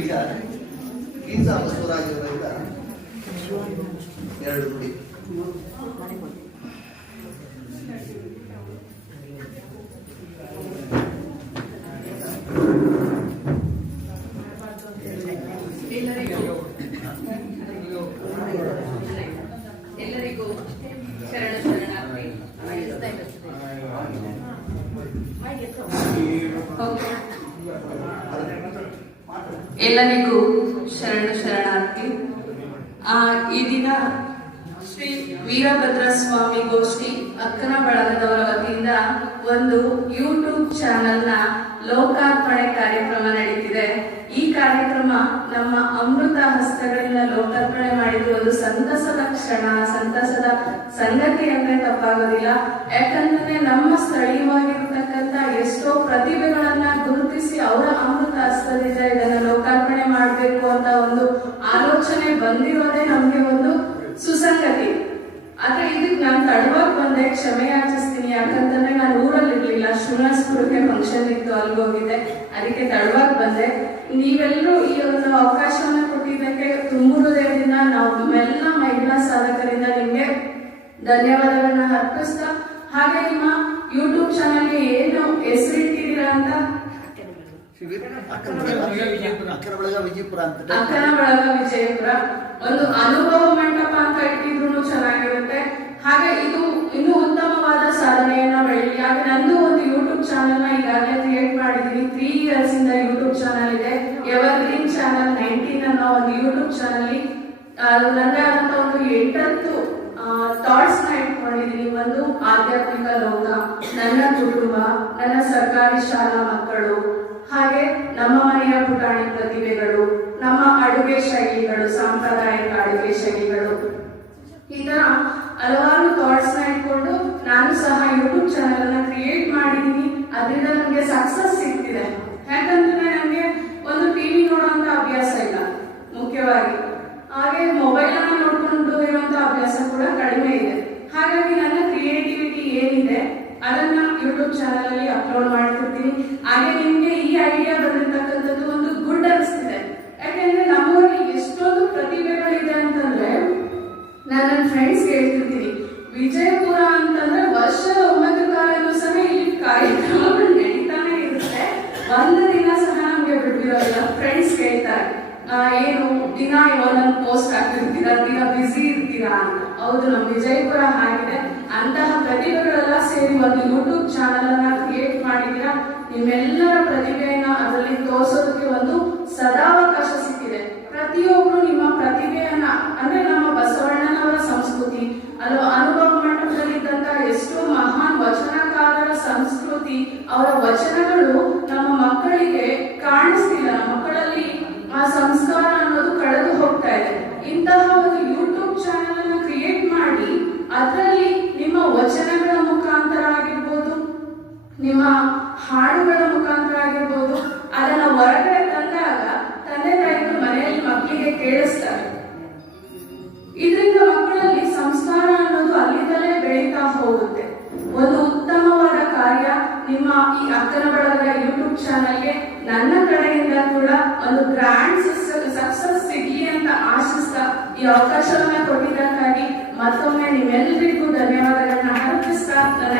ಈಗ ಗೀತ ಬಸವರಾಜರಿಂದ 2 ನುಡಿ. ಎಲ್ಲರಿಗೂ ಶರಣ ಶರಣಾರ್ಥಿ. ಎಲ್ಲರಿಗೂ ಶರಣ ಶರಣಾರ್ಥಿ. ಈ ದಿನ ಶ್ರೀ ವೀರಭದ್ರ ಸ್ವಾಮಿ ಗೋಷ್ಠಿ ಅಕ್ಕನ ಬಳಗದವರ ವತಿಯಿಂದ ಒಂದು ಯೂಟ್ಯೂಬ್ ಚಾನೆಲ್ ನ ಲೋಕಾರ್ಪಣೆ ಕಾರ್ಯಕ್ರಮ ನಡೀತಿದೆ. ಈ ಕಾರ್ಯಕ್ರಮ ನಮ್ಮ ಅಮೃತ ಹಸ್ತಗಳಿಂದ ಲೋಕಾರ್ಪಣೆ ಮಾಡಿದ್ದು ಒಂದು ಸಂತಸದ ಕ್ಷಣ, ಸಂತಸದ ಸಂಗತಿ ಅಂದ್ರೆ ತಪ್ಪಾಗೋದಿಲ್ಲ. ಯಾಕಂದ್ರೆ ನಮ್ಮ ಸ್ಥಳೀಯವಾಗಿರ್ತಕ್ಕಂಥ ಎಷ್ಟೋ ಪ್ರತಿಭೆಗಳನ್ನ ಗುರುತಿಸಿ ಅವರ ಅಮೃತ ಹಸ್ತದಿಂದ ಇದನ್ನ ಲೋಕಾರ್ಪಣೆ ಮಾಡಬೇಕು ಅಂತ ಒಂದು ಆಲೋಚನೆ ಬಂದಿರೋದೇ ನಮ್ಗೆ ಒಂದು ಸುಸಂಗತಿ. ಆದ್ರೆ ಇದಕ್ಕೆ ನಾನು ತಡವಾಗಿ ಬಂದೆ, ಕ್ಷಮೆ ಯಾಚಿಸ್ತೀನಿ. ಯಾಕಂತಂದ್ರೆ ನಾನು ಊರಲ್ಲಿ ಇರ್ಲಿಲ್ಲ, ಶ್ರೀನಿವಾಸಪುರಕ್ಕೆ ಫಂಕ್ಷನ್ ಇತ್ತು, ಅಲ್ಗೋಗಿದ್ದೆ, ಅದಕ್ಕೆ ತಡವಾಗಿ ಬಂದೆ. ನೀವೆಲ್ಲರೂ ಈ ಒಂದು ಅವಕಾಶವನ್ನ ಕೊಟ್ಟಿದ್ದಕ್ಕೆ ತುಂಬ ಹೃದಯದಿಂದ ನಾವೆಲ್ಲ ಮಹಿಳಾ ಸಾಧಕರಿಂದ ನಿಮ್ಗೆ ಧನ್ಯವಾದಗಳನ್ನ ಅರ್ಪಿಸ್ತಾ, ಹಾಗೆ ನಿಮ್ಮ ಯೂಟ್ಯೂಬ್ ಚಾನಲ್ಗೆ ಏನು ಹೆಸರಿಟ್ಟಿದ್ದೀರಾ ಅಂತ ಅಕ್ಕನ ಬಳಗ ವಿಜಯಪುರ ಒಂದು ಅನುಭವ ಮಂಟಪ ಅಂತ ಇಟ್ಟಿದ್ರು ಚೆನ್ನಾಗಿರುತ್ತೆ. ಹಾಗೆ ಇದು ಇನ್ನೂ ಉತ್ತಮವಾದ ಸಾಧನೆಯನ್ನ ಬೆಳೀಲಿ. ಹಾಗೆ ನಂದು ಒಂದು ಯೂಟ್ಯೂಬ್ ಚಾನೆಲ್ ನ ಈಗಾಗಲೇ ಕ್ರಿಯೇಟ್ ಮಾಡಿದೀನಿ. 3 years ಇಂದ ಯೂಟ್ಯೂಬ್ ಚಾನಲ್ ಇದೆ. ಎವರ್ಗ್ರೀನ್ ಚಾನಲ್ 19 ಅನ್ನೋ ಒಂದು ಯೂಟ್ಯೂಬ್ ಚಾನಲ್ ನನ್ನೇ ಆದಂತ ಒಂದು 8 ಥಾಟ್ಸ್ ನ ಇಟ್ಕೊಂಡಿದೀನಿ. ಒಂದು ಆಧ್ಯಾತ್ಮಿಕ ಲೋಕ, ನನ್ನ ಕುಟುಂಬ, ನನ್ನ ಸರ್ಕಾರಿ ಶಾಲಾ ಮಕ್ಕಳು, ಹಾಗೆ ನಮ್ಮ ಮನೆಯ ಪುಟಾಣಿ ಪ್ರತಿಭೆಗಳು, ನಮ್ಮ ಅಡುಗೆ ಶೈಲಿಗಳು, ಸಾಂಪ್ರದಾಯಿಕ ಅಡುಗೆ ಶೈಲಿಗಳು, ಈ ತರ ಹಲವಾರು ಥಾಟ್ಸ್ ನ ಇಟ್ಕೊಂಡು ನಾನು ಸಹ ಯೂಟ್ಯೂಬ್ ಚಾನೆಲ್ ಅನ್ನ ಕ್ರಿಯೇಟ್ ಮಾಡಿದೀನಿ. ಅದರಿಂದ ನಮ್ಗೆ ಸಕ್ಸಸ್ ಸಿಗ್ತಿದೆ. ಯಾಕಂದ್ರೆ ನಮ್ಗೆ ಒಂದು ಟಿವಿ ನೋಡುವಂತ ಅಭ್ಯಾಸ ಇಲ್ಲ ಮುಖ್ಯವಾಗಿ, ಹಾಗೆ ಮೊಬೈಲ್ ಅನ್ನ ನೋಡ್ಕೊಂಡು ಇರುವಂತ ಅಭ್ಯಾಸ ಕೂಡ ಕಡಿಮೆ ಇದೆ. ಹಾಗಾಗಿ ನನ್ನ ಕ್ರಿಯೇಟಿವಿಟಿ ಏನಿದೆ ಅದನ್ನ ಯೂಟ್ಯೂಬ್ ಚಾನಲ್ ಅಲ್ಲಿ ಅಪ್ಲೋಡ್ ಮಾಡ್ತಿರ್ತೀನಿ. ಹಾಗೆ ನಿಮ್ಗೆ ಈ ಐಡಿಯಾ ಬಂದಿರ್ತಕ್ಕಂಥದ್ದು ಒಂದು ಗುಡ್ ಅನಿಸ್ತಿದೆ. ಯಾಕಂದ್ರೆ ನಮ್ಮೂರಲ್ಲಿ ಎಷ್ಟೊಂದು ಪ್ರತಿಭೆಗಳಿದೆ ಅಂತಂದ್ರೆ ನಾನು ನನ್ನ ಫ್ರೆಂಡ್ಸ್ ಹೇಳ್ತಿರ್ತೀನಿ, ವಿಜಯಪುರ ಅಂತಂದ್ರೆ ವರ್ಷದ 9 ಕಾಲನೂ ಸಹ ಇಲ್ಲಿ ಕಾರ್ಯಕ್ರಮಗಳು ನಡೀತಾನೆ ಇರುತ್ತೆ. ಒಂದು ದಿನ ಸಹ ನಮ್ಗೆ ಬಿಟ್ಟಿರೋಲ್ಲ. ಫ್ರೆಂಡ್ಸ್ ಕೇಳ್ತಾರೆ, ಏನು ದಿನ ಒಂದೊಂದು ಪೋಸ್ಟ್ ಹಾಕ್ತಿರ್ತೀರಾ, ದಿನ ಬ್ಯುಸಿ ಇರ್ತೀರಾ ಅಂತ. ಹೌದು, ನಮ್ಮ ವಿಜಯಪುರ ಆಗಿದೆ. ಅಂತಹ ಪ್ರತಿಭೆಗಳೆಲ್ಲ ಸೇರಿ ಒಂದು ಯೂಟ್ಯೂಬ್ ಚಾನಲ್ ಅನ್ನ ಕ್ರಿಯೇಟ್ ಮಾಡಿದೀರಾ. ನಿಮ್ಮೆಲ್ಲರ ಪ್ರತಿಭೆಯನ್ನ ಅದರಲ್ಲಿ ತೋರಿಸೋದಕ್ಕೆ ಒಂದು ಸದಾವಕಾಶ ಸಿಕ್ಕಿದೆ. ಪ್ರತಿಯೊಬ್ರು ನಿಮ್ಮ ಪ್ರತಿಭೆಯನ್ನ, ಅಂದ್ರೆ ನಮ್ಮ ಬಸವಣ್ಣನವರ ಸಂಸ್ಕೃತಿ, ಅನುಭವ ಮಂಟಪದಲ್ಲಿದ್ದಂತ ಎಷ್ಟೋ ಮಹಾನ್ ವಚನಕಾರರ ಸಂಸ್ಕೃತಿ, ಅವರ ವಚನಗಳು ನಮ್ಮ ಮಕ್ಕಳಿಗೆ ಕಾಣಿಸ್ತಿಲ್ಲ. ಮಕ್ಕಳಲ್ಲಿ ಆ ಸಂಸ್ಕಾರ ಅನ್ನೋದು ಕಳೆದು ಹೋಗ್ತಾ ಇದೆ. ಇಂತಹ ಒಂದು ಯೂಟ್ಯೂಬ್ ಚಾನಲ್ ಅನ್ನು ಕ್ರಿಯೇಟ್ ಮಾಡಿ ಅದರಲ್ಲಿ ನಿಮ್ಮ ವಚನಗಳ ಮುಖಾಂತರ ಆಗಿರ್ಬೋದು, ನಿಮ್ಮ ಹಾಡುಗಳ ಮುಖಾಂತರ ಆಗಿರ್ಬೋದು, ಅದನ್ನ ಹೊರಗಡೆ ತಂದಾಗ ತಂದೆ ತಾಯಿಗಳು ಮನೆಯಲ್ಲಿ ಮಕ್ಕಳಿಗೆ ಕೇಳಿಸ್ತಾರೆ. ಇದರಿಂದ ಮಕ್ಕಳಲ್ಲಿ ಸಂಸ್ಕಾರ ಅನ್ನೋದು ಅಲ್ಲಿಂದಲೇ ಬೆಳೀತಾ ಹೋಗುತ್ತೆ. ಒಂದು ಉತ್ತಮವಾದ ಕಾರ್ಯ ನಿಮ್ಮ ಈ ಅಕ್ಕನ ಬಳಗದ ಯೂಟ್ಯೂಬ್ ಚಾನಲ್ಗೆ ನನ್ನ ಕಡೆಯಿಂದ ಕೂಡ ಒಂದು ಗ್ರ್ಯಾಂಡ್ ಸಕ್ಸಸ್ ಸಿಗ್ಲಿ ಅಂತ ಆಶಿಸ್ತಾ ಈ ಅವಕಾಶವನ್ನ ಕೊಟ್ಟಿದ್ದಕ್ಕಾಗಿ ಮತ್ತೊಮ್ಮೆ ನಿಮ್ಮೆಲ್ಲರಿಗೂ ಧನ್ಯವಾದಗಳನ್ನ ಅರ್ಪಿಸ್ತಾ ನನ್ನ